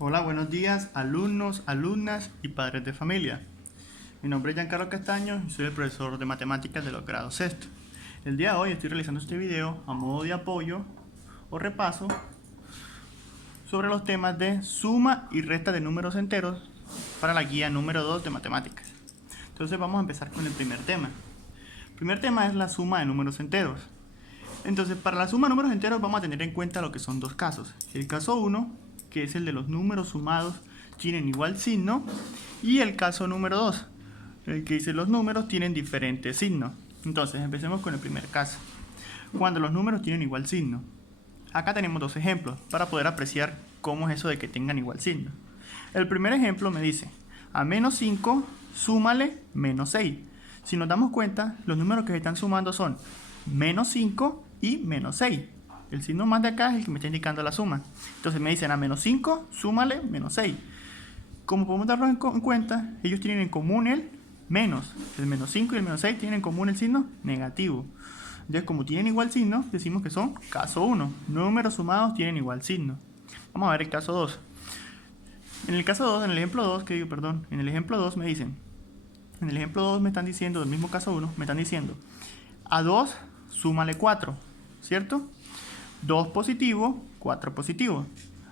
Hola, buenos días, alumnos, alumnas y padres de familia. Mi nombre es Giancarlo Castaño y soy el profesor de matemáticas de los grados sexto. El día de hoy estoy realizando este video a modo de apoyo o repaso sobre los temas de suma y resta de números enteros para la guía número 2 de matemáticas. Entonces vamos a empezar con el primer tema. El primer tema es la suma de números enteros. Entonces, para la suma de números enteros vamos a tener en cuenta lo que son dos casos. El caso 1, que es el de los números sumados tienen igual signo, y el caso número 2, el que dice los números tienen diferente signo. Entonces, empecemos con el primer caso. Cuando los números tienen igual signo. Acá tenemos dos ejemplos para poder apreciar cómo es eso de que tengan igual signo. El primer ejemplo me dice, a menos 5 súmale menos 6. Si nos damos cuenta, los números que se están sumando son menos 5 y menos 6. El signo más de acá es el que me está indicando la suma. Entonces me dicen a menos 5, súmale menos 6. Como podemos darnos en cuenta, ellos tienen en común el menos. El menos 5 y el menos 6 tienen en común el signo negativo. Entonces, como tienen igual signo, decimos que son caso 1. Números sumados tienen igual signo. Vamos a ver el caso 2. En el caso 2, en el ejemplo 2, en el ejemplo 2 me dicen, en el ejemplo 2 me están diciendo, del mismo caso 1, me están diciendo, a 2 súmale 4, ¿cierto? 2 positivo, 4 positivo.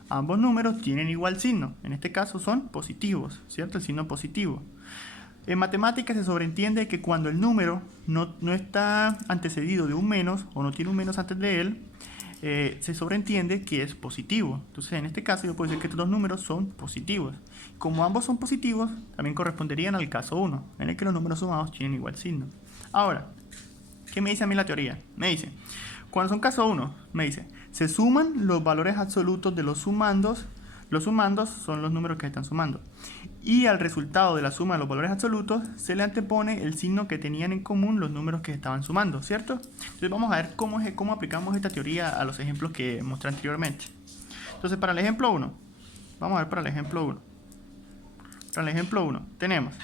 Ambos números tienen igual signo, en este caso son positivos, ¿cierto? El signo positivo. En matemáticas se sobreentiende que cuando el número no está antecedido de un menos o no tiene un menos antes de él, se sobreentiende que es positivo. Entonces, en este caso yo puedo decir que estos dos números son positivos. Como ambos son positivos, también corresponderían al caso 1, en el que los números sumados tienen igual signo. Ahora, ¿qué me dice a mí la teoría? Me dice, cuando son caso 1, me dice, se suman los valores absolutos de los sumandos. Los sumandos son los números que están sumando. Y al resultado de la suma de los valores absolutos se le antepone el signo que tenían en común los números que estaban sumando, ¿cierto? Entonces vamos a ver cómo aplicamos esta teoría a los ejemplos que mostré anteriormente. Entonces para el ejemplo 1, vamos a ver para el ejemplo 1. Para el ejemplo 1 tenemos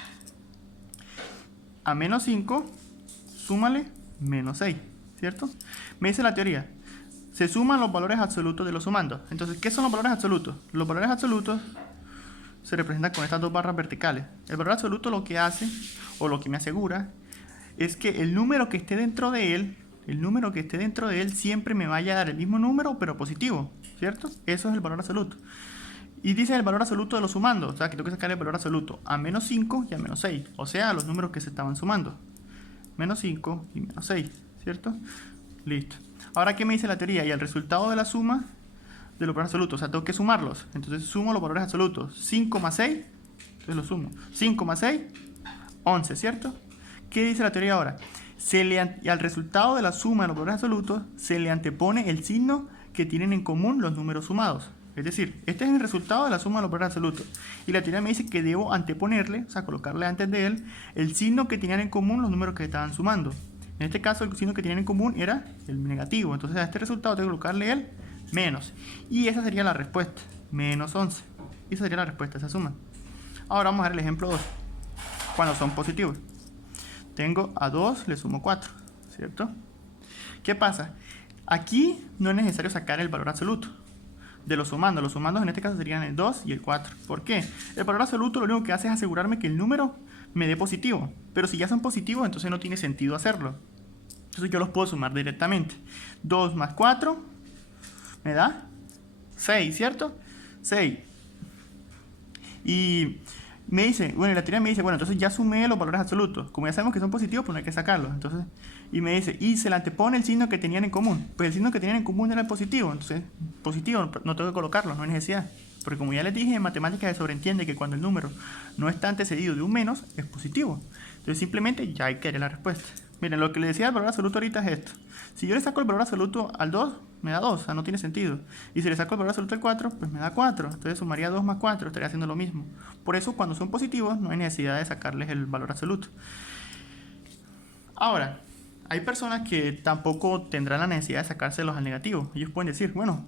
a menos 5, súmale menos 6, ¿cierto? Me dice la teoría, se suman los valores absolutos de los sumandos. Entonces, ¿qué son los valores absolutos? Los valores absolutos se representan con estas dos barras verticales. El valor absoluto lo que hace, o lo que me asegura, es que el número que esté dentro de él, siempre me vaya a dar el mismo número, pero positivo, ¿cierto? Eso es el valor absoluto. Y dice el valor absoluto de los sumandos, o sea, que tengo que sacar el valor absoluto a menos 5 y a menos 6, o sea, a los números que se estaban sumando. Menos 5 y menos 6, ¿cierto? Listo. Ahora, ¿qué me dice la teoría? Y el resultado de la suma de los valores absolutos, o sea, tengo que sumarlos. Entonces sumo los valores absolutos. 5 más 6, entonces lo sumo. 5 más 6, 11, ¿cierto? ¿Qué dice la teoría ahora? Y al resultado de la suma de los valores absolutos se le antepone el signo que tienen en común los números sumados. Es decir, este es el resultado de la suma de los valores absolutos. Y la teoría me dice que debo anteponerle, o sea, colocarle antes de él, el signo que tenían en común los números que estaban sumando. En este caso, el signo que tenían en común era el negativo. Entonces, a este resultado tengo que colocarle el menos. Y esa sería la respuesta, menos 11. Esa sería la respuesta a esa suma. Ahora vamos a ver el ejemplo 2. Cuando son positivos. Tengo a 2, le sumo 4, ¿cierto? ¿Qué pasa? Aquí no es necesario sacar el valor absoluto de los sumandos. Los sumandos en este caso serían el 2 y el 4. ¿Por qué? El valor absoluto lo único que hace es asegurarme que el número me dé positivo. Pero si ya son positivos, entonces no tiene sentido hacerlo. Entonces yo los puedo sumar directamente. 2 más 4 me da 6, ¿cierto? 6. Y me dice, bueno, la teoría me dice, bueno, entonces ya sumé los valores absolutos. Como ya sabemos que son positivos, pues no hay que sacarlos. Entonces, y me dice, y se le antepone el signo que tenían en común. Pues el signo que tenían en común era el positivo. Entonces, positivo, no tengo que colocarlo, no hay necesidad. Porque como ya les dije, en matemáticas se sobreentiende que cuando el número no está antecedido de un menos, es positivo. Entonces simplemente ya hay que dar la respuesta. Miren, lo que les decía del valor absoluto ahorita es esto. Si yo le saco el valor absoluto al 2, me da 2, o sea, no tiene sentido. Y si le saco el valor absoluto al 4, pues me da 4. Entonces sumaría 2 más 4, estaría haciendo lo mismo. Por eso cuando son positivos no hay necesidad de sacarles el valor absoluto. Ahora, hay personas que tampoco tendrán la necesidad de sacárselos al negativo. Ellos pueden decir, bueno,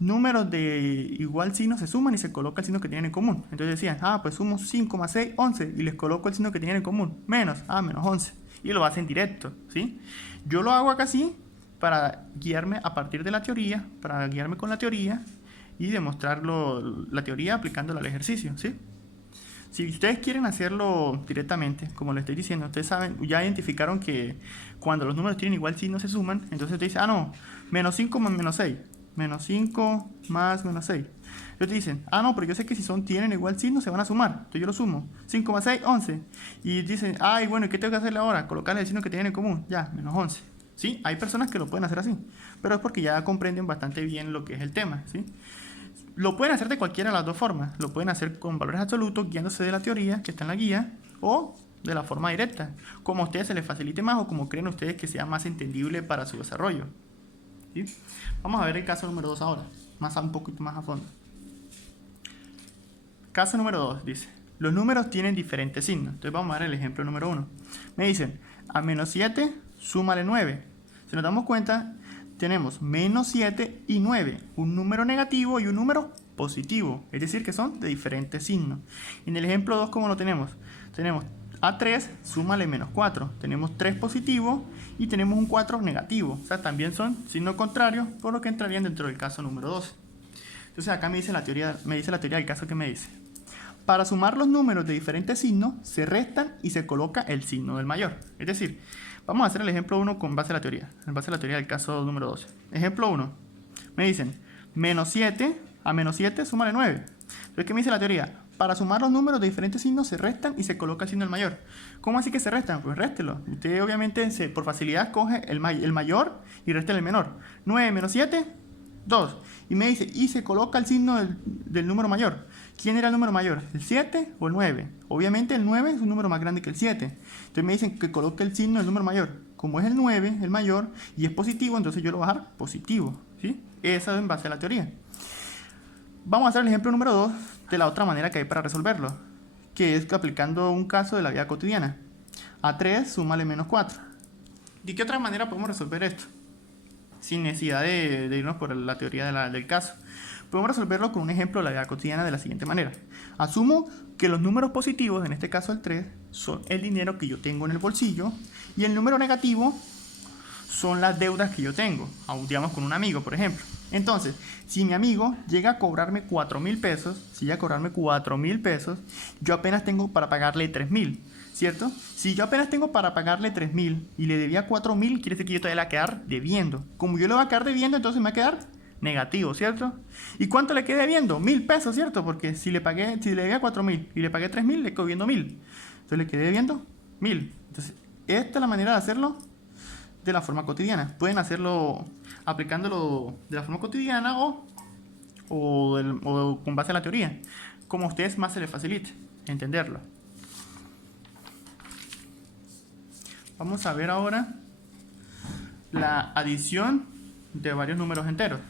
números de igual signo se suman y se coloca el signo que tienen en común. Entonces decían, pues sumo 5 más 6, 11, y les coloco el signo que tienen en común, menos 11. Y lo hacen directo, ¿sí? Yo lo hago acá así para guiarme a partir de la teoría, para guiarme con la teoría y demostrarlo, la teoría aplicándola al ejercicio, ¿sí? Si ustedes quieren hacerlo directamente, como les estoy diciendo, ustedes saben, ya identificaron que cuando los números tienen igual signo se suman, entonces te dicen, ah no, menos 5 más menos 6, menos 5 más menos 6. Ellos te dicen, ah no, pero yo sé que si tienen igual signo se van a sumar, entonces yo lo sumo, 5 más 6, 11. Y dicen, ay bueno, ¿y qué tengo que hacerle ahora? Colocarle el signo que tienen en común, ya, menos 11. ¿Sí? Hay personas que lo pueden hacer así, pero es porque ya comprenden bastante bien lo que es el tema, ¿sí? Lo pueden hacer de cualquiera de las dos formas. Lo pueden hacer con valores absolutos, guiándose de la teoría que está en la guía, o de la forma directa, como a ustedes se les facilite más o como creen ustedes que sea más entendible para su desarrollo. ¿Sí? Vamos a ver el caso número 2 ahora, un poquito más a fondo. Caso número 2 dice, los números tienen diferentes signos. Entonces vamos a ver el ejemplo número 1. Me dicen, a menos 7, súmale 9. Si nos damos cuenta, tenemos menos 7 y 9, un número negativo y un número positivo, es decir, que son de diferentes signos. En el ejemplo 2, ¿cómo lo tenemos? Tenemos a 3, súmale menos 4, tenemos 3 positivo y tenemos un 4 negativo, o sea, también son signos contrarios, por lo que entrarían dentro del caso número 2. Entonces acá me dice la teoría del caso que me dice, para sumar los números de diferentes signos, se restan y se coloca el signo del mayor, es decir, vamos a hacer el ejemplo 1 con base a la teoría, en base a la teoría del caso número 12. Ejemplo 1. Me dicen, menos 7, a menos 7 súmale 9. Entonces, ¿qué me dice la teoría? Para sumar los números de diferentes signos se restan y se coloca el signo del mayor. ¿Cómo así que se restan? Pues réstelo. Usted obviamente por facilidad coge el mayor y resta el menor. 9 menos 7, 2. Y me dice, y se coloca el signo del número mayor. ¿Quién era el número mayor? ¿El 7 o el 9? Obviamente el 9 es un número más grande que el 7. Entonces me dicen que coloque el signo del número mayor. Como es el 9, el mayor, y es positivo, entonces yo lo voy a dejar positivo, ¿sí? Esa es en base a la teoría. Vamos a hacer el ejemplo número 2 de la otra manera que hay para resolverlo, que es aplicando un caso de la vida cotidiana. A 3, súmale menos 4. ¿De qué otra manera podemos resolver esto? Sin necesidad de irnos por la teoría del caso. Podemos resolverlo con un ejemplo de la vida cotidiana de la siguiente manera. Asumo que los números positivos, en este caso el 3, son el dinero que yo tengo en el bolsillo y el número negativo son las deudas que yo tengo, digamos con un amigo, por ejemplo. Entonces, si mi amigo llega a cobrarme 4.000 pesos, yo apenas tengo para pagarle 3.000, ¿cierto? Si yo apenas tengo para pagarle 3.000 y le debía 4.000, quiere decir que yo todavía le voy a quedar debiendo. Como yo le voy a quedar debiendo, entonces me va a quedar negativo, ¿cierto? ¿Y cuánto le quedé debiendo? 1.000 pesos, ¿cierto? Porque si le debía 4.000 y le pagué 3.000, le quedo debiendo 1.000. Entonces le quedé debiendo 1.000. Entonces, esta es la manera de hacerlo de la forma cotidiana. Pueden hacerlo aplicándolo de la forma cotidiana o con base a la teoría, como a ustedes más se les facilite entenderlo. Vamos a ver ahora la adición de varios números enteros.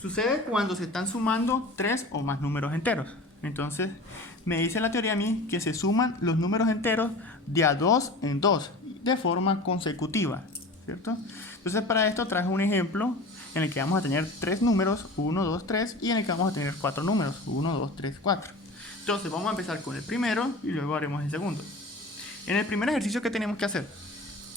Sucede cuando se están sumando 3 o más números enteros. Entonces, me dice la teoría a mí que se suman los números enteros de a 2 en 2 de forma consecutiva, ¿cierto? Entonces, para esto traje un ejemplo en el que vamos a tener 3 números, 1, 2, 3, y en el que vamos a tener 4 números, 1, 2, 3, 4. Entonces, vamos a empezar con el primero y luego haremos el segundo. En el primer ejercicio que tenemos que hacer,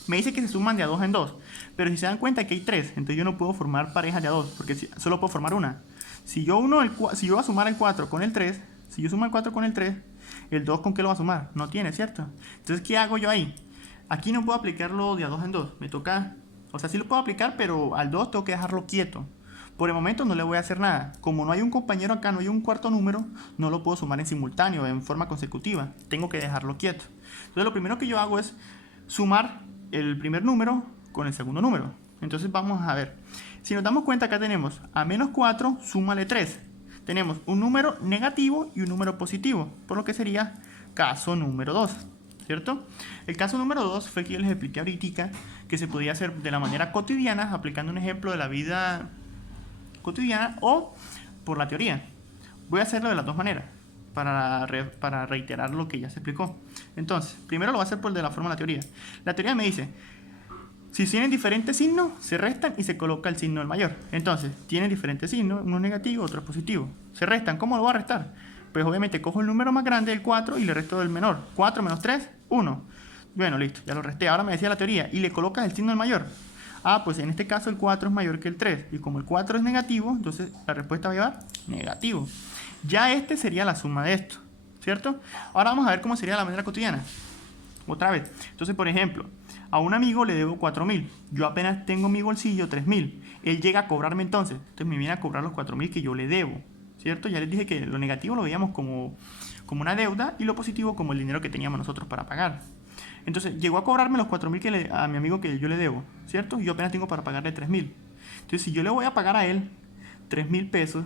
me dice que se suman de a 2 en 2, pero si se dan cuenta que hay 3, entonces yo no puedo formar parejas de a 2, porque solo puedo formar una. Si yo voy a sumar el 4 con el 3, si yo sumo el 4 con el 3, el 2 ¿con qué lo va a sumar? No tiene, ¿cierto? Entonces, ¿qué hago yo ahí? Aquí no puedo aplicarlo de a 2 en 2, me toca, o sea, sí lo puedo aplicar, pero al 2 tengo que dejarlo quieto. Por el momento no le voy a hacer nada. Como no hay un compañero acá, no hay un cuarto número, no lo puedo sumar en simultáneo, en forma consecutiva. Tengo que dejarlo quieto. Entonces, lo primero que yo hago es sumar el primer número con el segundo número. Entonces vamos a ver. Si nos damos cuenta, acá tenemos a menos 4, súmale 3. Tenemos un número negativo y un número positivo, por lo que sería caso número 2, ¿cierto? El caso número 2 fue el que yo les expliqué ahorita, que se podía hacer de la manera cotidiana, aplicando un ejemplo de la vida cotidiana o por la teoría. Voy a hacerlo de las dos maneras para reiterar lo que ya se explicó. Entonces, primero lo voy a hacer por de la forma de la teoría. La teoría me dice, si tienen diferentes signos, se restan y se coloca el signo del mayor. Entonces, tienen diferentes signos, uno negativo, otro positivo. Se restan, ¿cómo lo voy a restar? Pues obviamente cojo el número más grande, el 4, y le resto del menor. 4 menos 3, 1. Bueno, listo, ya lo resté. Ahora me decía la teoría, y le colocas el signo del mayor. Ah, pues en este caso el 4 es mayor que el 3. Y como el 4 es negativo, entonces la respuesta va a llevar negativo. Ya este sería la suma de esto, ¿cierto? Ahora vamos a ver cómo sería la manera cotidiana. Otra vez. Entonces, por ejemplo, a un amigo le debo 4.000. Yo apenas tengo en mi bolsillo 3.000. Él llega a cobrarme entonces me viene a cobrar los 4.000 que yo le debo, ¿cierto? Ya les dije que lo negativo lo veíamos como una deuda y lo positivo como el dinero que teníamos nosotros para pagar. Entonces, llegó a cobrarme los 4.000 a mi amigo que yo le debo, ¿cierto? Y yo apenas tengo para pagarle 3.000. Entonces, si yo le voy a pagar a él 3.000 pesos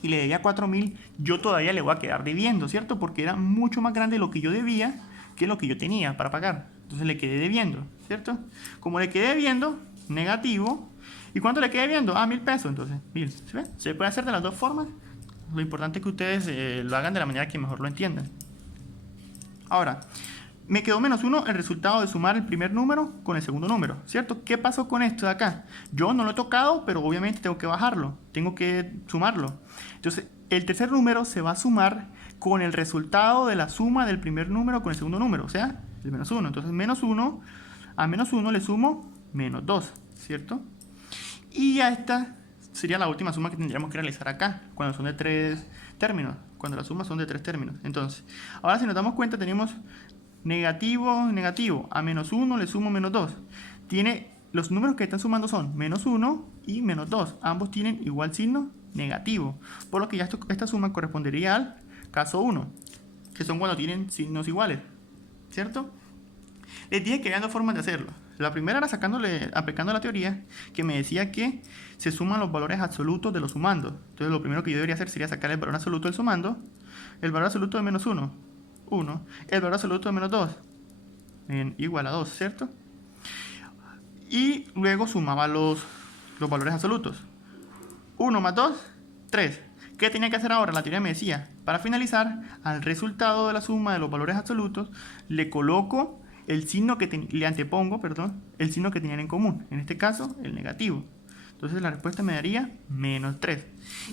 y le debía 4.000, yo todavía le voy a quedar debiendo, ¿cierto? Porque era mucho más grande lo que yo debía que lo que yo tenía para pagar. Entonces le quedé debiendo, ¿cierto? Como le quedé debiendo, negativo. ¿Y cuánto le quedé debiendo? Ah, 1.000 pesos. Entonces, 1.000. ¿Se ve? Se puede hacer de las dos formas. Lo importante es que ustedes lo hagan de la manera que mejor lo entiendan. Ahora, me quedó -1 el resultado de sumar el primer número con el segundo número, ¿cierto? ¿Qué pasó con esto de acá? Yo no lo he tocado, pero obviamente tengo que bajarlo, tengo que sumarlo. Entonces, el tercer número se va a sumar con el resultado de la suma del primer número con el segundo número, o sea, el -1. Entonces, -1, a -1 le sumo -2, ¿cierto? Y a esta sería la última suma que tendríamos que realizar acá, cuando son de 3 términos, cuando las sumas son de 3 términos. Entonces, ahora si nos damos cuenta tenemos negativo, negativo, a -1 le sumo -2. Los números que están sumando son -1 y -2. Ambos tienen igual signo negativo. Por lo que ya esta suma correspondería al caso 1, que son cuando tienen signos iguales, ¿cierto? Les dije que había dos formas de hacerlo. La primera era aplicando la teoría que me decía que se suman los valores absolutos de los sumandos. Entonces lo primero que yo debería hacer sería sacar el valor absoluto del sumando, el valor absoluto de -1, 1, el valor absoluto de -2, igual a 2, ¿cierto? Y luego sumaba los valores absolutos. 1 más 2, 3. ¿Qué tenía que hacer ahora? La teoría me decía, para finalizar, al resultado de la suma de los valores absolutos, le coloco el signo que le antepongo, el signo que tenían en común. En este caso, el negativo. Entonces la respuesta me daría -3.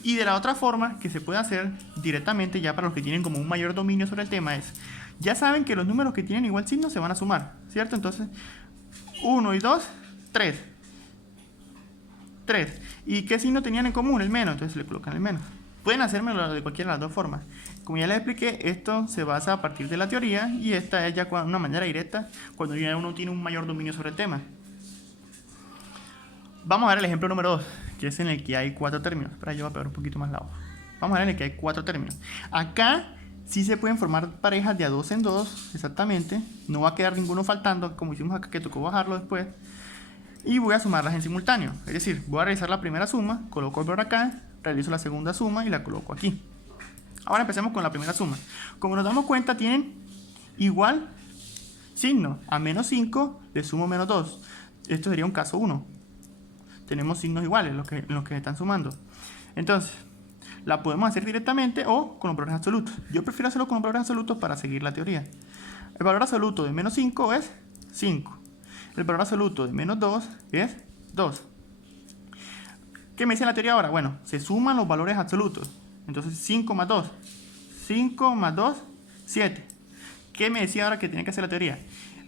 Y de la otra forma que se puede hacer directamente, ya para los que tienen como un mayor dominio sobre el tema, es, ya saben que los números que tienen igual signo se van a sumar, ¿cierto? Entonces, 1 y 2, 3. 3. ¿Y qué signo tenían en común? El menos. Entonces le colocan el menos. Pueden hacérmelo de cualquiera de las dos formas. Como ya les expliqué, esto se basa a partir de la teoría y esta es ya una manera directa cuando ya uno tiene un mayor dominio sobre el tema. Vamos a ver el ejemplo número 2, que es en el que hay 4 términos. Espera, yo voy a pegar un poquito más lado. Vamos a ver en el que hay 4 términos. Acá sí se pueden formar parejas de a 2 en 2, exactamente. No va a quedar ninguno faltando, como hicimos acá, que tocó bajarlo después. Y voy a sumarlas en simultáneo. Es decir, voy a realizar la primera suma, coloco el valor acá, realizo la segunda suma y la coloco aquí. Ahora empecemos con la primera suma. Como nos damos cuenta, tienen igual signo. A -5 le sumo -2. Esto sería un caso 1. Tenemos signos iguales los que están sumando. Entonces, la podemos hacer directamente o con los valores absolutos. Yo prefiero hacerlo con los valores absolutos para seguir la teoría. El valor absoluto de -5 es 5. El valor absoluto de -2 es 2. ¿Qué me dice la teoría ahora? Bueno, se suman los valores absolutos. Entonces 5 más 2. 5 más 2, 7. ¿Qué me decía ahora que tenía que hacer la teoría?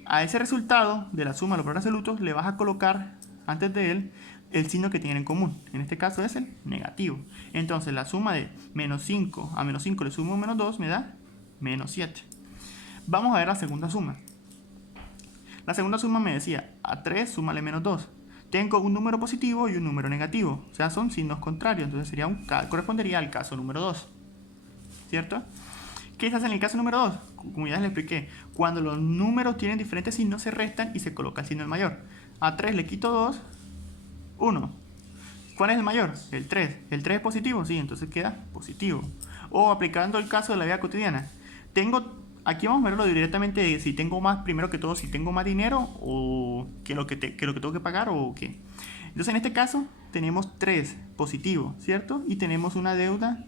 A ese resultado de la suma de los valores absolutos le vas a colocar antes de él el signo que tienen en común. En este caso es el negativo. Entonces la suma de -5 a -5 le sumo -2 me da -7. Vamos a ver la segunda suma. La segunda suma me decía, a 3 súmale -2. Tengo un número positivo y un número negativo. O sea, son signos contrarios. Entonces correspondería al caso número 2. ¿Cierto? ¿Qué se hace en el caso número 2? Como ya les expliqué, cuando los números tienen diferentes signos se restan y se coloca el signo del mayor. A 3 le quito 2, 1. ¿Cuál es el mayor? El 3. ¿El 3 es positivo? Sí, entonces queda positivo. O aplicando el caso de la vida cotidiana. Aquí vamos a verlo directamente de si tengo más, primero que todo, si tengo más dinero o que lo que tengo que pagar o qué. Entonces en este caso tenemos 3 positivo, ¿cierto? Y tenemos una deuda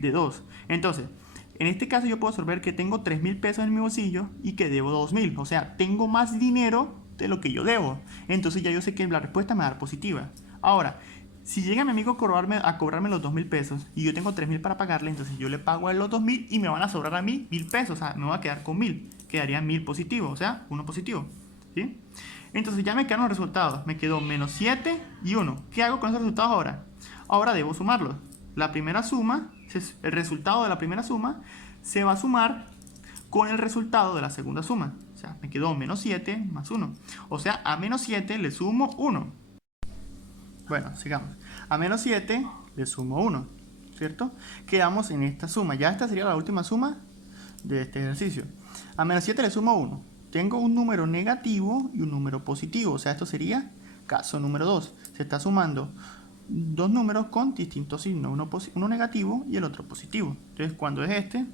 de 2. Entonces, en este caso yo puedo observar que tengo 3.000 pesos en mi bolsillo y que debo 2.000. O sea, tengo más dinero de lo que yo debo. Entonces ya yo sé que la respuesta me va a dar positiva. Ahora, si llega mi amigo a cobrarme los 2.000 pesos y yo tengo 3.000 para pagarle, entonces yo le pago a él los 2.000 y me van a sobrar a mí 1.000 pesos. O sea, me voy a quedar con 1.000. Quedaría 1.000 positivo, o sea, 1 positivo. ¿sí? Entonces ya me quedaron los resultados. Me quedó menos 7 y 1. ¿Qué hago con esos resultados ahora? Ahora debo sumarlos. La primera suma, el resultado de la primera suma, se va a sumar con el resultado de la segunda suma. O sea, me quedó menos 7 más 1. O sea, a menos 7 le sumo 1. Bueno, sigamos. A menos 7 le sumo 1, ¿cierto? Quedamos en esta suma. Ya esta sería la última suma de este ejercicio. A menos 7 le sumo 1. Tengo un número negativo y un número positivo. O sea, esto sería caso número 2. Se está sumando dos números con distintos signos. Uno negativo y el otro positivo. Entonces, cuando es este,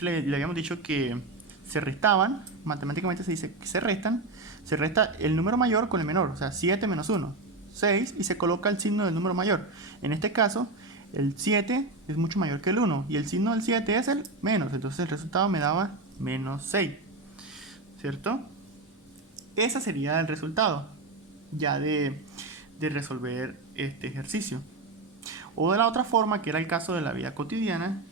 le habíamos dicho que se restaban. Matemáticamente se dice que se restan. Se resta el número mayor con el menor. O sea, 7 menos 1. 6 y se coloca el signo del número mayor. En este caso, el 7 es mucho mayor que el 1 y el signo del 7 es el menos. Entonces el resultado me daba menos 6. ¿Cierto? Ese sería el resultado ya de resolver este ejercicio. O de la otra forma, que era el caso de la vida cotidiana,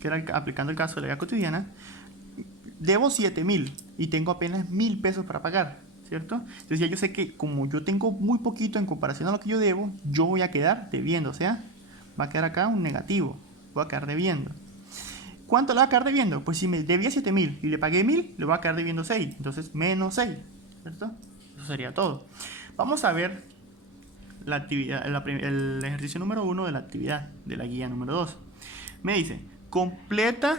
que era aplicando el caso de la vida cotidiana, debo 7.000 y tengo apenas 1.000 pesos para pagar, ¿cierto? Entonces ya yo sé que como yo tengo muy poquito en comparación a lo que yo debo, yo voy a quedar debiendo, o sea, va a quedar acá un negativo, voy a quedar debiendo. ¿Cuánto le va a quedar debiendo? Pues si me debía 7.000 y le pagué 1.000, le va a quedar debiendo 6, entonces menos 6, ¿cierto? Eso sería todo. Vamos a ver la actividad, el ejercicio número 1 de la actividad de la guía número 2. Me dice, completa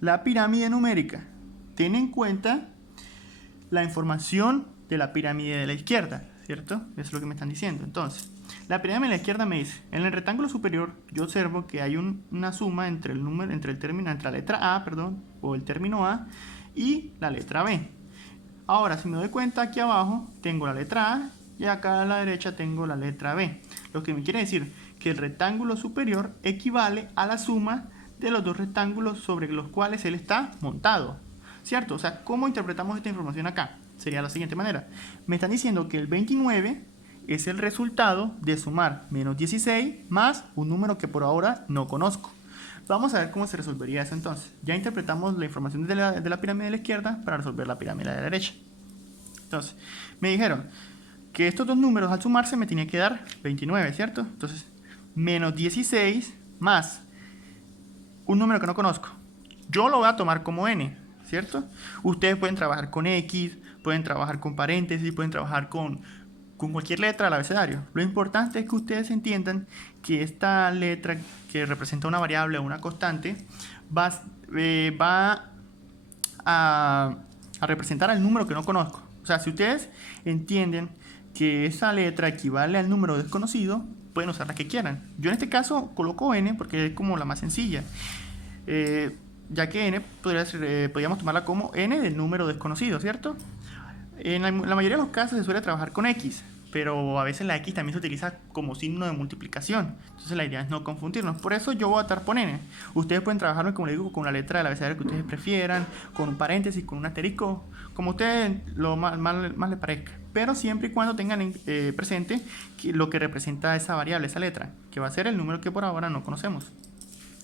la pirámide numérica. Ten en cuenta la información de la pirámide de la izquierda, ¿cierto? Eso es lo que me están diciendo. Entonces, la pirámide de la izquierda me dice, en el rectángulo superior yo observo que hay una suma entre la letra A, o el término A y la letra B. Ahora, si me doy cuenta, aquí abajo tengo la letra A y acá a la derecha tengo la letra B. Lo que me quiere decir que el rectángulo superior equivale a la suma de los dos rectángulos sobre los cuales él está montado, ¿cierto? O sea, ¿cómo interpretamos esta información acá? Sería de la siguiente manera. Me están diciendo que el 29 es el resultado de sumar menos 16 más un número que por ahora no conozco. Vamos a ver cómo se resolvería eso entonces. Ya interpretamos la información de la pirámide de la izquierda para resolver la pirámide de la derecha. Entonces, me dijeron que estos dos números al sumarse me tenía que dar 29, ¿cierto? Entonces, menos 16 más un número que no conozco. Yo lo voy a tomar como n, ¿cierto? Ustedes pueden trabajar con x, pueden trabajar con paréntesis, pueden trabajar con cualquier letra del abecedario. Lo importante es que ustedes entiendan que esta letra que representa una variable o una constante va a representar al número que no conozco. O sea, si ustedes entienden que esa letra equivale al número desconocido, pueden usar la que quieran. Yo en este caso coloco n porque es como la más sencilla, ya que n podríamos tomarla como n del número desconocido, ¿cierto? En la mayoría de los casos se suele trabajar con x, pero a veces la x también se utiliza como signo de multiplicación. Entonces la idea es no confundirnos. Por eso yo voy a estar por n. Ustedes pueden trabajar, como les digo, con la letra del abecedario que ustedes prefieran, con un paréntesis, con un asterisco, como a ustedes lo más les parezca. Pero siempre y cuando tengan presente lo que representa esa variable, esa letra, que va a ser el número que por ahora no conocemos.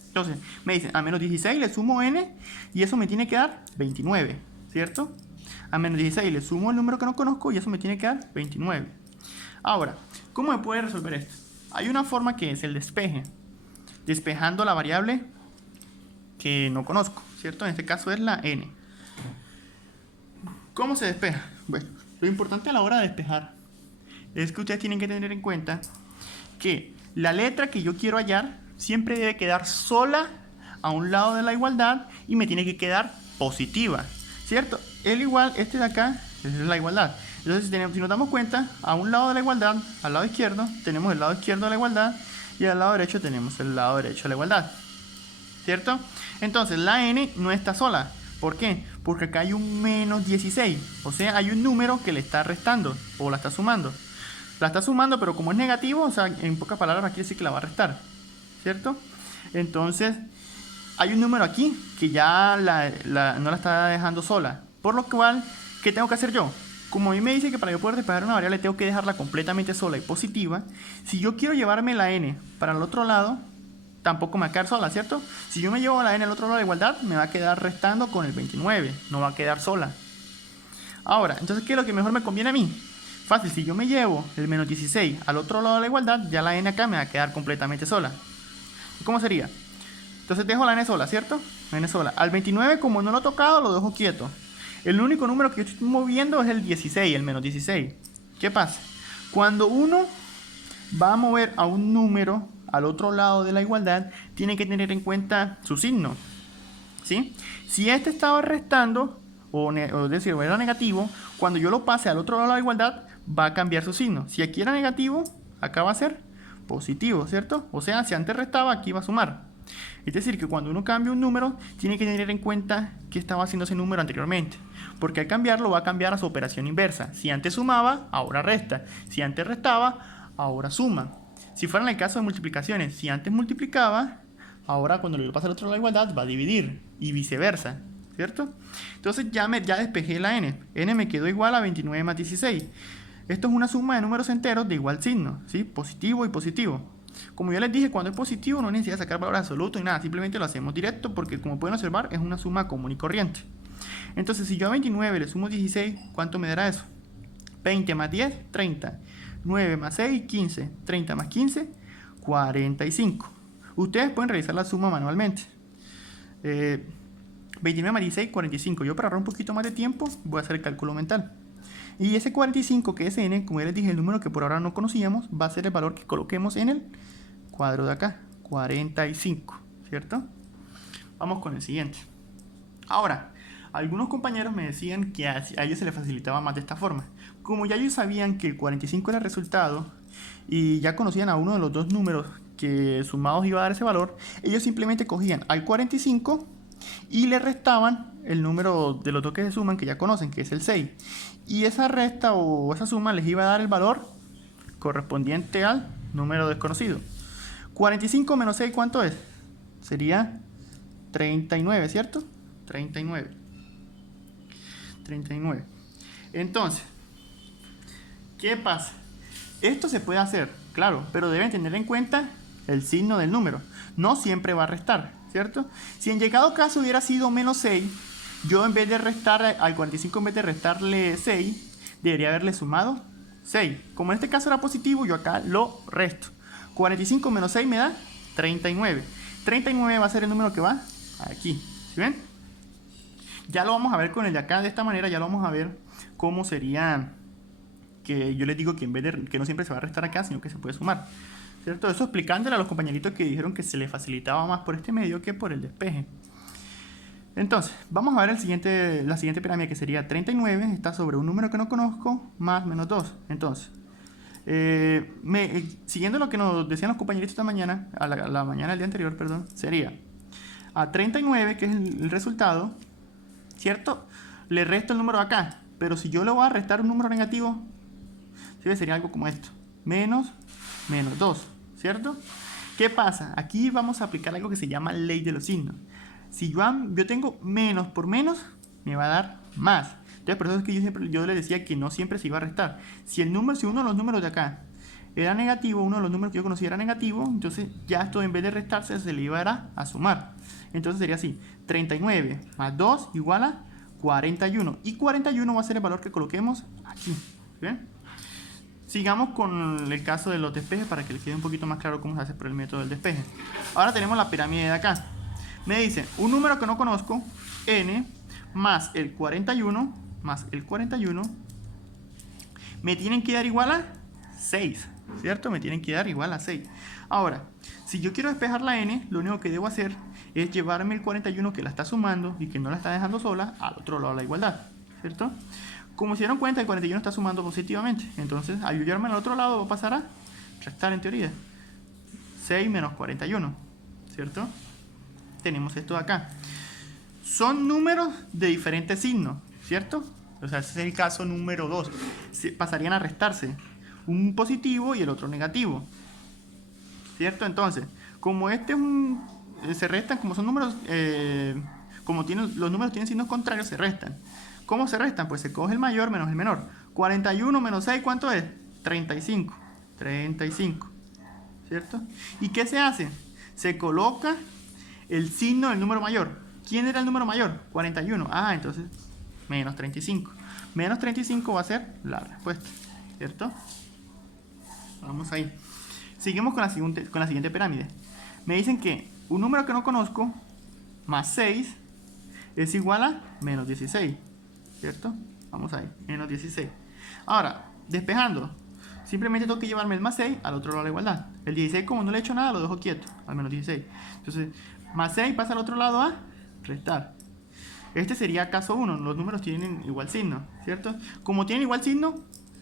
Entonces, me dicen, a menos 16 le sumo n y eso me tiene que dar 29, ¿cierto? A menos 16 le sumo el número que no conozco y eso me tiene que dar 29. Ahora, ¿cómo me puede resolver esto? Hay una forma que es el despeje, despejando la variable que no conozco, ¿cierto? En este caso es la n. ¿Cómo se despeja? Bueno, lo importante a la hora de despejar es que ustedes tienen que tener en cuenta que la letra que yo quiero hallar siempre debe quedar sola a un lado de la igualdad y me tiene que quedar positiva, ¿cierto? El igual, este de acá, es la igualdad. Entonces, si nos damos cuenta, a un lado de la igualdad, al lado izquierdo, tenemos el lado izquierdo de la igualdad y al lado derecho tenemos el lado derecho de la igualdad, ¿cierto? Entonces, la n no está sola. ¿Por qué? Porque acá hay un menos 16, o sea, hay un número que le está restando o la está sumando. La está sumando, pero como es negativo, o sea, en pocas palabras quiere decir que la va a restar, ¿cierto? Entonces, hay un número aquí que ya no la está dejando sola. Por lo cual, ¿qué tengo que hacer yo? Como a mí me dice que para yo poder despejar una variable tengo que dejarla completamente sola y positiva, si yo quiero llevarme la n para el otro lado, tampoco me va a quedar sola, ¿cierto? Si yo me llevo la n al otro lado de la igualdad, me va a quedar restando con el 29, no va a quedar sola. Ahora, entonces, ¿qué es lo que mejor me conviene a mí? Fácil, si yo me llevo el menos 16 al otro lado de la igualdad, ya la n acá me va a quedar completamente sola. ¿Cómo sería? Entonces dejo la n sola, ¿cierto? La n sola. Al 29, como no lo he tocado, lo dejo quieto. El único número que yo estoy moviendo es el 16, el menos 16. ¿Qué pasa? Cuando uno va a mover a un número al otro lado de la igualdad, tiene que tener en cuenta su signo, ¿sí? Si este estaba restando, o decir, era negativo, cuando yo lo pase al otro lado de la igualdad, va a cambiar su signo. Si aquí era negativo, acá va a ser positivo, ¿cierto? O sea, si antes restaba, aquí va a sumar. Es decir, que cuando uno cambia un número, tiene que tener en cuenta qué estaba haciendo ese número anteriormente. Porque al cambiarlo, va a cambiar a su operación inversa. Si antes sumaba, ahora resta. Si antes restaba, ahora suma. Si fuera en el caso de multiplicaciones, si antes multiplicaba, ahora cuando lo pasa al otro lado de la igualdad, va a dividir. Y viceversa, ¿cierto? Entonces ya despejé la n. N me quedó igual a 29 más 16. Esto es una suma de números enteros de igual signo, ¿sí? Positivo y positivo. Como ya les dije, cuando es positivo no necesita sacar valor absoluto ni nada, simplemente lo hacemos directo porque, como pueden observar, es una suma común y corriente. Entonces, si yo a 29 le sumo 16, ¿cuánto me dará eso? 20 más 10, 30. 9 más 6, 15. 30 más 15, 45. Ustedes pueden realizar la suma manualmente. 29 más 16, 45. Yo, para ahorrar un poquito más de tiempo, voy a hacer el cálculo mental. Y ese 45, que es n, como ya les dije, el número que por ahora no conocíamos, va a ser el valor que coloquemos en el cuadro de acá, 45, ¿cierto? Vamos con el siguiente. Ahora, algunos compañeros me decían que a ellos se les facilitaba más de esta forma. Como ya ellos sabían que el 45 era el resultado y ya conocían a uno de los dos números que sumados iba a dar ese valor, ellos simplemente cogían al 45 y le restaban el número de los dos que se suman, que ya conocen, que es el 6. Y esa resta o esa suma les iba a dar el valor correspondiente al número desconocido. 45 menos 6, ¿cuánto es? Sería 39, ¿cierto? 39. Entonces, ¿qué pasa? Esto se puede hacer, claro, pero deben tener en cuenta el signo del número. No siempre va a restar, ¿cierto? Si en llegado caso hubiera sido menos 6, yo en vez de restar al 45, en vez de restarle 6, debería haberle sumado 6. Como en este caso era positivo, yo acá lo resto. 45 menos 6 me da 39. 39 va a ser el número que va aquí. ¿Sí ven? Ya lo vamos a ver con el de acá. De esta manera ya lo vamos a ver cómo sería, que yo les digo que en vez de que no siempre se va a restar acá, sino que se puede sumar, ¿cierto? Eso explicándole a los compañeritos que dijeron que se les facilitaba más por este medio que por el despeje. Entonces, vamos a ver la siguiente pirámide, que sería 39, está sobre un número que no conozco, más menos 2. Entonces, siguiendo lo que nos decían los compañeritos esta mañana, la mañana del día anterior, perdón, sería a 39, que es el resultado, ¿cierto? Le resto el número de acá, pero si yo le voy a restar un número negativo, ¿sí? Sería algo como esto, menos 2, ¿cierto? ¿Qué pasa? Aquí vamos a aplicar algo que se llama ley de los signos. Si yo tengo menos por menos, me va a dar más. Entonces, por eso es que yo les decía que no siempre se iba a restar. Si uno de los números de acá era negativo, uno de los números que yo conocía era negativo, entonces ya esto en vez de restarse se le iba a sumar. Entonces sería así, 39 más 2 igual a 41. Y 41 va a ser el valor que coloquemos aquí. ¿Bien? Sigamos con el caso de los despejes para que les quede un poquito más claro cómo se hace por el método del despeje. Ahora tenemos la pirámide de acá. Me dicen un número que no conozco, n, más el 41, me tienen que dar igual a 6, ¿cierto? Me tienen que dar igual a 6. Ahora, si yo quiero despejar la n, lo único que debo hacer es llevarme el 41 que la está sumando y que no la está dejando sola al otro lado de la igualdad, ¿cierto? Como se dieron cuenta, el 41 está sumando positivamente. Entonces, al yo llevarme al otro lado, va a pasar a restar en teoría. 6 menos 41, ¿cierto? Tenemos esto de acá. Son números de diferentes signos, ¿cierto? O sea, ese es el caso número 2. Pasarían a restarse un positivo y el otro negativo, ¿cierto? Entonces, como se restan, como son números, los números tienen signos contrarios, se restan. ¿Cómo se restan? Pues se coge el mayor menos el menor. 41 menos 6, ¿cuánto es? 35. ¿Cierto? ¿Y qué se hace? Se coloca el signo del número mayor. ¿Quién era el número mayor? 41. Ah, entonces menos 35. Menos 35 va a ser la respuesta, ¿cierto? Vamos ahí. Seguimos con la siguiente pirámide. Me dicen que un número que no conozco más 6 es igual a menos 16, ¿cierto? Vamos ahí, menos 16. Ahora, despejando, simplemente tengo que llevarme el más 6 al otro lado de la igualdad. El 16, como no le he hecho nada, lo dejo quieto, al menos 16. Entonces, más 6 pasa al otro lado a restar. Este sería caso 1, los números tienen igual signo, ¿cierto? Como tienen igual signo,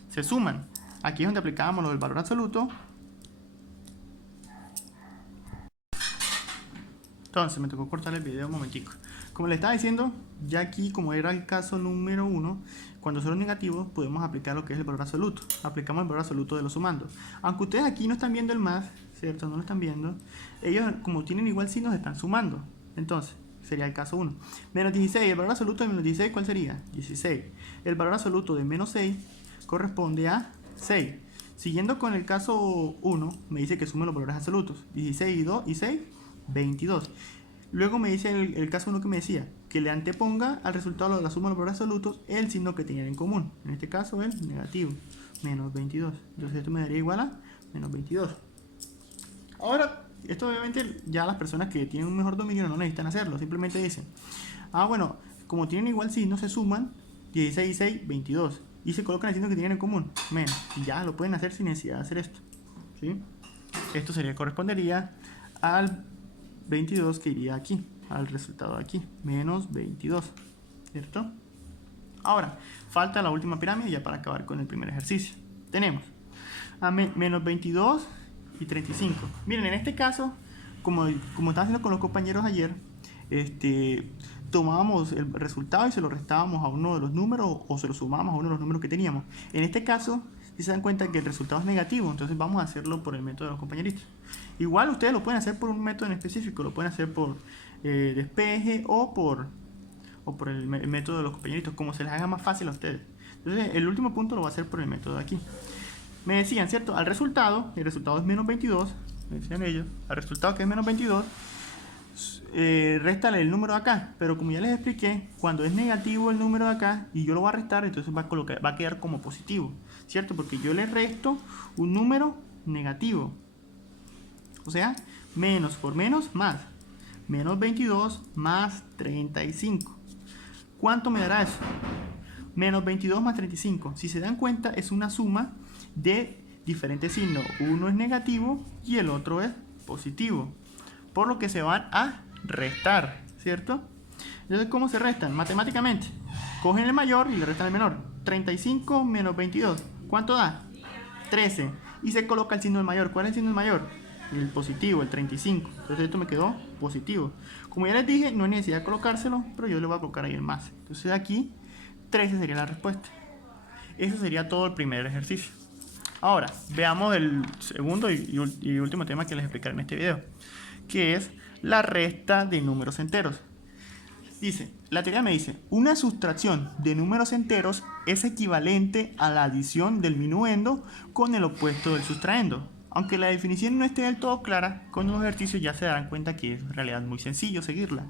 se suman. Aquí es donde aplicábamos lo del valor absoluto. Entonces, me tocó cortar el video un momentico. Como les estaba diciendo, ya aquí, como era el caso número 1, cuando son negativos, podemos aplicar lo que es el valor absoluto. Aplicamos el valor absoluto de los sumandos. Aunque ustedes aquí no están viendo el más, ¿cierto? No lo están viendo. Ellos, como tienen igual signo, están sumando. Entonces, sería el caso 1. Menos 16, el valor absoluto de menos 16, ¿cuál sería? 16. El valor absoluto de menos 6 corresponde a 6. Siguiendo con el caso 1, me dice que sume los valores absolutos. 16 y 2 y 6, 22. Luego me dice el caso 1 que me decía que le anteponga al resultado de la suma de los valores absolutos el signo que tenían en común. En este caso el negativo, menos 22. Entonces esto me daría igual a menos 22. Ahora, esto obviamente ya las personas que tienen un mejor dominio no necesitan hacerlo. Simplemente dicen, bueno, como tienen igual signo, se suman 16 y 6, 22. Y se colocan el signo que tienen en común, menos. Y ya lo pueden hacer sin necesidad de hacer esto, ¿sí? Esto correspondería al 22 que iría aquí, al resultado de aquí, menos 22, ¿cierto? Ahora, falta la última pirámide ya para acabar con el primer ejercicio. Tenemos a menos 22 y 35. Miren, en este caso, como estaba haciendo con los compañeros ayer, tomábamos el resultado y se lo restábamos a uno de los números o se lo sumábamos a uno de los números que teníamos. En este caso, si se dan cuenta que el resultado es negativo, entonces vamos a hacerlo por el método de los compañeritos. Igual ustedes lo pueden hacer por un método en específico, lo pueden hacer por despeje o por el método de los compañeritos, como se les haga más fácil a ustedes. Entonces el último punto lo va a hacer por el método de aquí. Me decían, ¿cierto? El resultado es menos 22, me decían ellos, al resultado que es menos 22, réstale el número de acá, pero como ya les expliqué, cuando es negativo el número de acá y yo lo voy a restar, entonces va a quedar como positivo, ¿cierto? Porque yo le resto un número negativo, o sea, menos por menos más, menos 22 más 35. ¿Cuánto me dará eso? Menos 22 más 35. Si se dan cuenta, es una suma de diferentes signos. Uno es negativo y el otro es positivo, por lo que se van a restar, ¿cierto? Entonces, ¿cómo se restan? Matemáticamente, cogen el mayor y le restan el menor. 35 menos 22, ¿cuánto da? 13. Y se coloca el signo del mayor. ¿Cuál es el signo del mayor? El positivo, el 35. Entonces esto me quedó positivo. Como ya les dije, no hay necesidad de colocárselo, pero yo le voy a colocar ahí el más. Entonces aquí 13 sería la respuesta. Eso sería todo el primer ejercicio. Ahora, veamos el segundo y último tema que les explicaré en este video, que es la resta de números enteros. La teoría me dice, una sustracción de números enteros es equivalente a la adición del minuendo con el opuesto del sustraendo. Aunque la definición no esté del todo clara, con los ejercicios ya se darán cuenta que es en realidad muy sencillo seguirla.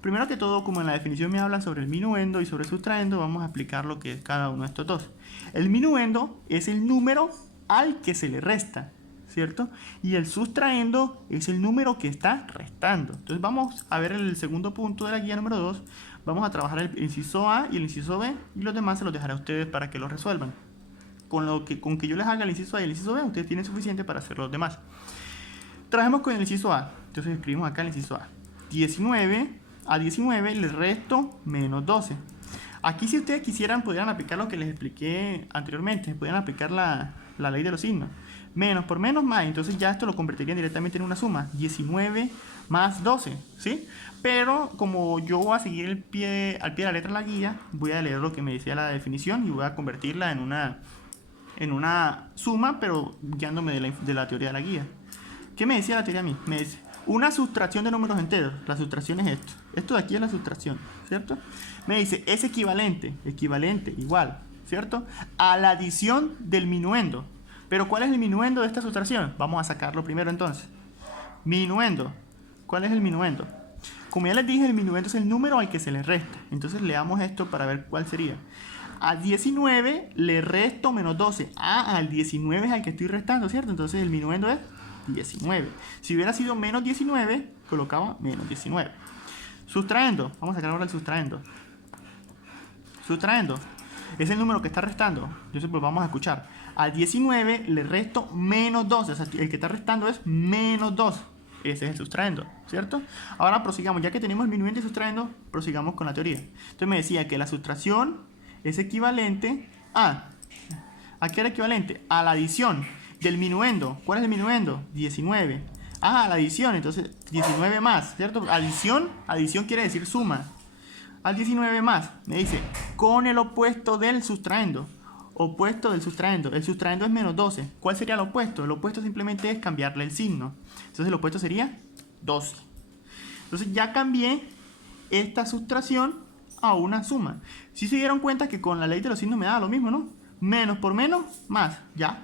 Primero que todo, como en la definición me habla sobre el minuendo y sobre el sustraendo, vamos a explicar lo que es cada uno de estos dos. El minuendo es el número al que se le resta, ¿cierto? Y el sustraendo es el número que está restando. Entonces vamos a ver el segundo punto de la guía número 2. Vamos a trabajar el inciso A y el inciso B, y los demás se los dejaré a ustedes para que los resuelvan. Con que yo les haga el inciso A y el inciso B, ustedes tienen suficiente para hacer los demás. Trabajemos con el inciso A. Entonces escribimos acá el inciso A. 19 a 19 le resto menos 12. Aquí, si ustedes quisieran, podrían aplicar lo que les expliqué anteriormente. Podrían aplicar la ley de los signos. Menos por menos más. Entonces ya esto lo convertirían directamente en una suma. 19 más 12, ¿sí? Pero como yo voy a seguir al pie de la letra de la guía, voy a leer lo que me decía la definición y voy a convertirla en una suma, pero guiándome de la teoría de la guía. ¿Qué me decía la teoría a mí? Me dice, una sustracción de números enteros. La sustracción es esto. Esto de aquí es la sustracción, ¿cierto? Me dice, es equivalente, igual, ¿cierto? A la adición del minuendo. Pero ¿cuál es el minuendo de esta sustracción? Vamos a sacarlo primero entonces. Minuendo. ¿Cuál es el minuendo? Como ya les dije, el minuendo es el número al que se le resta. Entonces leamos esto para ver cuál sería. A 19 le resto menos 12. Ah, al 19 es al que estoy restando, ¿cierto? Entonces el minuendo es 19. Si hubiera sido menos 19, colocaba menos 19. Sustrayendo. Vamos a sacar ahora el sustrayendo. Sustrayendo. Es el número que está restando. Entonces pues vamos a escuchar. Al 19 le resto menos 12. O sea, el que está restando es menos 2. Ese es el sustrayendo, ¿cierto? Ahora prosigamos. Ya que tenemos el minuendo y sustrayendo, prosigamos con la teoría. Entonces me decía que la sustracción es equivalente a... ¿A qué era equivalente? A la adición del minuendo. ¿Cuál es el minuendo? 19. Ah, la adición. Entonces 19 más, ¿cierto? Adición quiere decir suma. Al 19 más, me dice, con el opuesto del sustrayendo. Opuesto del sustrayendo. El sustrayendo es menos 12. ¿Cuál sería el opuesto? El opuesto simplemente es cambiarle el signo. Entonces el opuesto sería 12. Entonces ya cambié esta sustracción a una suma. Si se dieron cuenta que con la ley de los signos me da lo mismo, ¿no? Menos por menos, más, ya.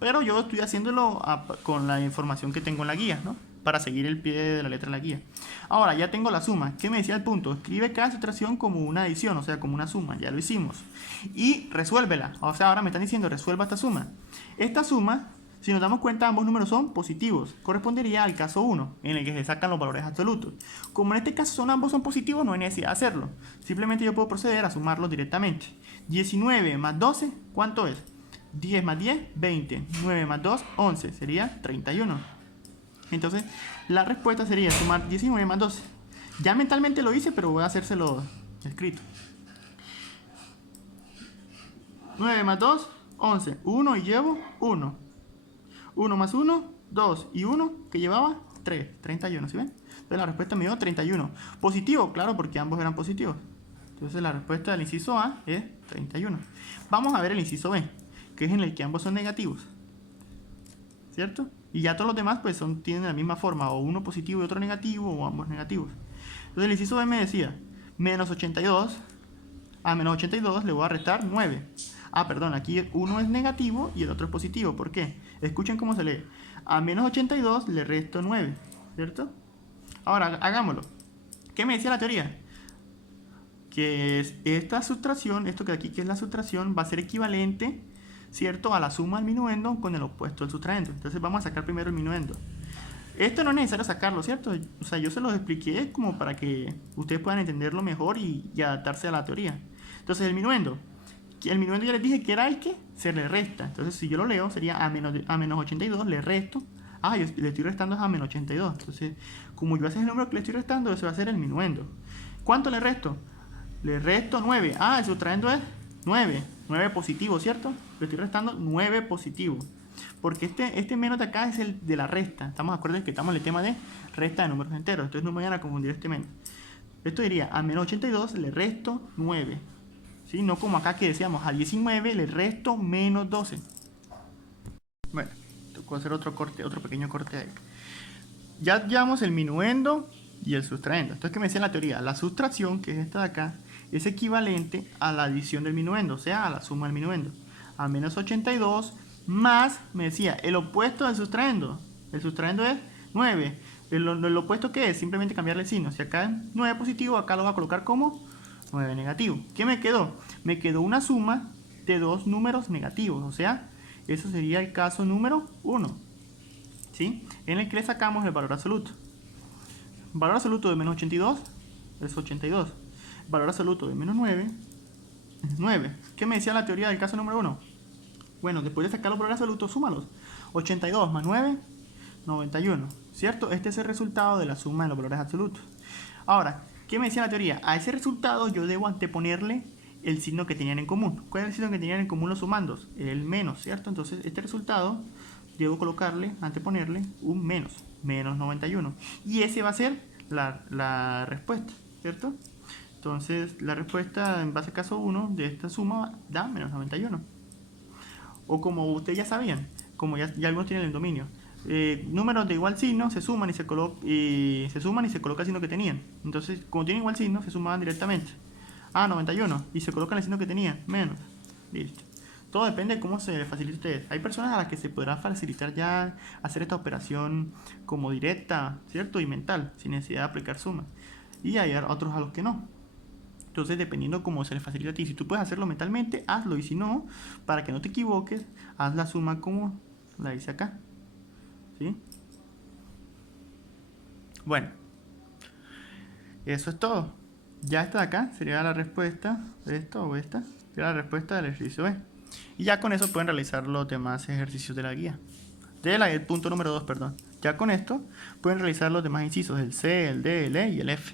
Pero yo estoy haciéndolo con la información que tengo en la guía, ¿no? Para seguir el pie de la letra de la guía. Ahora, ya tengo la suma. ¿Qué me decía el punto? Escribe cada sustracción como una adición, o sea, como una suma. Ya lo hicimos. Y resuélvela. O sea, ahora me están diciendo, resuelva esta suma. Esta suma, si nos damos cuenta, ambos números son positivos. Correspondería al caso 1, en el que se sacan los valores absolutos. Como en este caso ambos son positivos, no hay necesidad de hacerlo. Simplemente yo puedo proceder a sumarlos directamente. 19 más 12, ¿cuánto es? 10 más 10, 20. 9 más 2, 11. Sería 31. Entonces, la respuesta sería sumar 19 más 12. Ya mentalmente lo hice, pero voy a hacérselo escrito. 9 más 2, 11. 1 y llevo 1. 1 más 1, 2. Y 1 que llevaba 3. 31, ¿sí ven? Entonces la respuesta me dio 31. Positivo, claro, porque ambos eran positivos. Entonces la respuesta del inciso A es 31. Vamos a ver el inciso B, que es en el que ambos son negativos, ¿cierto? Y ya todos los demás pues tienen la misma forma, o uno positivo y otro negativo, o ambos negativos. Entonces el inciso B me decía, menos 82, a menos 82 le voy a restar 9. Ah, perdón, aquí uno es negativo y el otro es positivo. ¿Por qué? Escuchen cómo se lee. A menos 82 le resto 9, ¿cierto? Ahora, hagámoslo. ¿Qué me decía la teoría? Que esta sustracción, esto que aquí que es la sustracción, va a ser equivalente, ¿cierto?, a la suma del minuendo con el opuesto del sustrayendo. Entonces vamos a sacar primero el minuendo. Esto no es necesario sacarlo, ¿cierto? O sea, yo se los expliqué como para que ustedes puedan entenderlo mejor y adaptarse a la teoría. Entonces el minuendo ya les dije que era el que se le resta. Entonces si yo lo leo sería a menos 82 le resto. Ah, yo le estoy restando a menos 82. Entonces, como yo hace el número que le estoy restando, ese va a ser el minuendo. ¿Cuánto le resto? Le resto 9. Ah, el sustrayendo es 9. 9 positivo, ¿cierto? Le estoy restando 9 positivo. Porque este menos de acá es el de la resta. Estamos de acuerdo en que estamos en el tema de resta de números enteros. Entonces no me vayan a confundir este menos. Esto diría, a menos 82 le resto 9. ¿Sí? No como acá que decíamos, a 19 le resto menos 12. Bueno, tocó hacer otro pequeño corte ahí. Ya llevamos el minuendo y el sustrayendo. Entonces, ¿qué me decía la teoría? La sustracción, que es esta de acá, es equivalente a la adición del minuendo, o sea, a la suma del minuendo. A menos 82 más, me decía, el opuesto del sustrayendo. El sustrayendo es 9. ¿El opuesto qué es? Simplemente cambiarle el signo. Si acá es 9 positivo, acá lo voy a colocar como 9 negativo. ¿Qué me quedó? Me quedó una suma de dos números negativos, o sea, eso sería el caso número 1, ¿sí? En el que le sacamos el valor absoluto. El valor absoluto de menos 82 es 82. El valor absoluto de menos 9 es 9. ¿Qué me decía la teoría del caso número 1? Bueno, después de sacar los valores absolutos, súmalos. 82 más 9, 91, ¿cierto? Este es el resultado de la suma de los valores absolutos. Ahora, ¿qué me decía la teoría? A ese resultado yo debo anteponerle el signo que tenían en común. ¿Cuál es el signo que tenían en común los sumandos? El menos, ¿cierto? Entonces, este resultado debo anteponerle un menos 91. Y ese va a ser la respuesta, ¿cierto? Entonces, la respuesta en base al caso 1 de esta suma da menos 91. O como ustedes ya sabían, como ya algunos tienen el dominio, números de igual signo se suman y se coloca el signo que tenían. Entonces, como tienen igual signo, se sumaban directamente. 91. Y se colocan el signo que tenían, menos. Listo. Todo depende de cómo se les facilite a ustedes. Hay personas a las que se podrá facilitar ya hacer esta operación como directa, ¿cierto? Y mental, sin necesidad de aplicar suma. Y hay otros a los que no. Entonces, dependiendo cómo se les facilite a ti, si tú puedes hacerlo mentalmente, hazlo. Y si no, para que no te equivoques, haz la suma como la hice acá. ¿Sí? Bueno, eso es todo. Ya esta de acá sería la respuesta de esto o esta. Sería la respuesta del ejercicio B. Y ya con eso pueden realizar los demás ejercicios de la guía. El punto número 2, perdón. Ya con esto pueden realizar los demás incisos, el C, el D, el E y el F.